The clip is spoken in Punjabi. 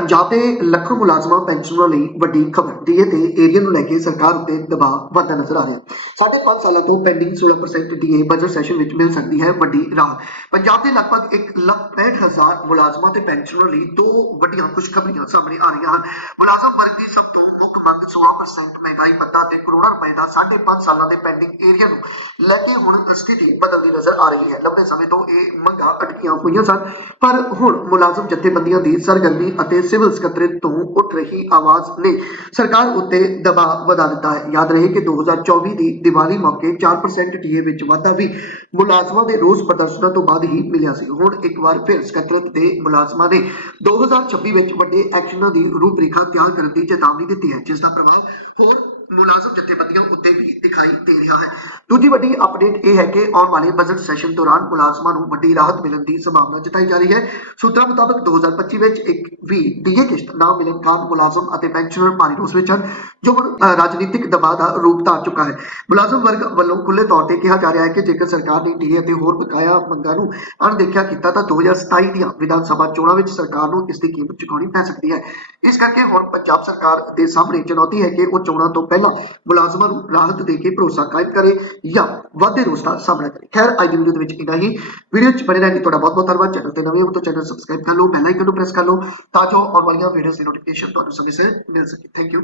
ਪੰਜਾਬ ਦੇ ਲੱਖਾਂ ਮੁਲਾਜ਼ਮਾਂ ਪੈਨਸ਼ਨਰਾਂ ਲਈ ਵੱਡੀ ਖਬਰ ਡੀਏ ਤੇ ਏਰੀਆ ਨੂੰ ਲੈ ਕੇ ਸਰਕਾਰ ਉੱਤੇ ਦਬਾਅ ਵੱਧਦਾ ਨਜ਼ਰ ਆ ਰਿਹਾ। ਸਾਢੇ ਪੰਜ ਸਾਲਾਂ ਤੋਂ ਪੈਂਡਿੰਗ 16% ਡੀਏ ਬਜਟ ਸੈਸ਼ਨ ਵਿੱਚ ਮਿਲ ਸਕਦੀ ਹੈ ਵੱਡੀ ਰਾਹਤ। ਪੰਜਾਬ ਦੇ ਲਗਭਗ 1,65,000 ਮੁਲਾਜ਼ਮਾਂ ਤੇ ਪੈਨਸ਼ਨਰਾਂ ਲਈ ਦੋ ਵੱਡੀਆਂ ਖੁਸ਼ਖਬਰੀਆਂ ਸਾਹਮਣੇ ਆ ਰਹੀਆਂ ਹਨ। ਮੁਲਾਜ਼ਮ ਵਰਗ ਦੀ ਸਭ ਤੋਂ ਮੁੱਖ ਮੰਗ 16% ਮਹਿੰਗਾਈ ਭੱਤਾ ਤੇ ਕਰੋੜਾਂ ਰੁਪਏ ਦਾ ਸਾਢੇ ਪੰਜ ਸਾਲਾਂ ਦੇ ਪੈਂਡਿੰਗ ਏਰੀਆ ਨੂੰ ਲੈ ਕੇ ਹੁਣ ਸਥਿਤੀ ਬਦਲਦੀ ਨਜ਼ਰ ਆ ਰਹੀ ਹੈ। ਲੰਬੇ ਸਮੇਂ ਤੋਂ ਇਹ ਮੰਗਾਂ ਅਟਕੀਆਂ ਹੋਈਆਂ ਸਨ ਪਰ ਹੁਣ ਮੁਲਾਜ਼ਮ ਜਥੇਬੰਦੀਆਂ ਦੀ ਸਰਗਰਮੀ ਅਤੇ ਸਿਵਲ ਸਕੱਤਰੇਤ ਤੋਂ ਉੱਠ ਰਹੀ ਆਵਾਜ਼ ਨੇ ਸਰਕਾਰ ਉੱਤੇ ਦਬਾਅ ਵਧਾ ਦਿੱਤਾ ਹੈ। ਯਾਦ ਰਹੇ ਕਿ 2024 ਦੀ ਦੀਵਾਲੀ ਮੌਕੇ 4% ਡੀਏ ਵਿੱਚ ਵਾਧਾ ਵੀ ਮੁਲਾਜ਼ਮਾਂ ਦੇ ਰੋਸ ਪ੍ਰਦਰਸ਼ਨਾਂ ਤੋਂ ਬਾਅਦ ਹੀ ਮਿਲਿਆ ਸੀ। ਹੁਣ ਇੱਕ ਵਾਰ ਫਿਰ ਸਕੱਤਰੇਤ ਦੇ ਮੁਲਾਜ਼ਮਾਂ ਨੇ 2026 ਵਿੱਚ ਵੱਡੇ ਐਕਸ਼ਨਾਂ ਦੀ ਰੂਪਰੇਖਾ ਤਿਆਰ ਕਰਨ ਦੀ ਚੇਤਾਵਨੀ ਦਿੱਤੀ ਹੈ, ਜਿਸ ਦਾ ਪ੍ਰਭਾਵ ਹੋਰ ਮੁਲਾਜ਼ਮ ਜਥੇਬੰਦੀਆਂ ਉੱਤੇ ਵੀ ਦਿਖਾਈ ਦੇ ਰਿਹਾ ਹੈ। ਦੂਜੀ ਵੱਡੀ ਅਪਡੇਟ ਇਹ ਹੈ ਕਿ ਆਉਣ ਵਾਲੇ ਬਜਟ ਸੈਸ਼ਨ ਦੌਰਾਨ ਮੁਲਾਜ਼ਮਾਂ ਨੂੰ ਵੱਡੀ ਰਾਹਤ ਮਿਲਣ ਦੀ ਸੰਭਾਵਨਾ ਜਤਾਈ ਜਾ ਰਹੀ ਹੈ। ਸੂਤਰਾਂ ਮੁਤਾਬਕ 2025 ਵਿੱਚ ਇੱਕ ਵੀ ਡੀਏ ਕਿਸ਼ਤ ਨਾ ਮਿਲਣ ਕਾਰਨ ਮੁਲਾਜ਼ਮ ਅਤੇ ਪੈਨਸ਼ਨਰ ਭਾਰੀ ਰੋਸ ਵਿੱਚ ਹਨ, ਜੋ ਹੁਣ ਰਾਜਨੀਤਿਕ ਦਬਾਅ ਦਾ ਰੂਪ ਧਾਰ ਚੁੱਕਾ ਹੈ। ਮੁਲਾਜ਼ਮ ਵਰਗ ਵੱਲੋਂ ਖੁੱਲੇ ਤੌਰ ਤੇ ਕਿਹਾ ਜਾ ਰਿਹਾ ਹੈ ਕਿ ਜੇਕਰ ਸਰਕਾਰ ਨੇ ਡੀਏ ਅਤੇ ਹੋਰ ਬਕਾਇਆ ਮੰਗਾਂ ਨੂੰ ਅਣਦੇਖਿਆ ਕੀਤਾ, ਤਾਂ 2027 ਦੀਆਂ ਵਿਧਾਨ ਸਭਾ ਚੋਣਾਂ ਵਿੱਚ ਸਰਕਾਰ ਨੂੰ ਇਸ ਦੀ ਕੀਮਤ ਚੁਕਾਉਣੀ ਪੈ ਸਕਦੀ ਹੈ। ਇਸ ਕਰਕੇ ਹੁਣ ਪੰਜਾਬ ਸਰਕਾਰ ਦੇ ਸਾਹਮਣੇ ਚੁਣੌਤੀ ਹੈ ਕਿ ਉਹ ਚੋਣਾਂ ਤੋਂ ਪਹਿਲਾਂ ਮੁਲਾਜ਼ਮਾਂ ਨੂੰ ਰਾਹਤ ਦੇ ਕੇ ਭਰੋਸਾ ਕਾਇਮ ਕਰੇ ਜਾਂ ਵਾਧੇ ਰੋਸ ਦਾ ਸਾਹਮਣਾ ਕਰੇ। ਖੈਰ, ਅੱਜ ਦੀ ਵੀਡੀਓ ਦੇ ਵਿੱਚ ਇੰਨਾ ਹੀ। ਵੀਡੀਓ ਚ ਬਣੇ ਰਹਿਣ ਲਈ ਤੁਹਾਡਾ ਬਹੁਤ ਬਹੁਤ ਧੰਨਵਾਦ। ਚੈਨਲ ਤੇ ਨਵੇਂ ਹੋ ਤਾਂ ਚੈਨਲ ਸਬਸਕ੍ਰਾਈਬ ਕਰ ਲਓ ਬੈਲ ਆਈਕਨ ਨੂੰ ਪ੍ਰੈਸ ਕਰ ਲਓ ਤਾਂ ਜੋ ਆਉਣ ਵਾਲੀਆਂ ਵੀਡੀਓਜ਼ ਦੀ ਨੋਟੀਫਿਕੇਸ਼ਨ ਤੁਹਾਨੂੰ ਸਮੇਂ ਸਿਰ ਮਿਲ ਸਕੇ। Thank you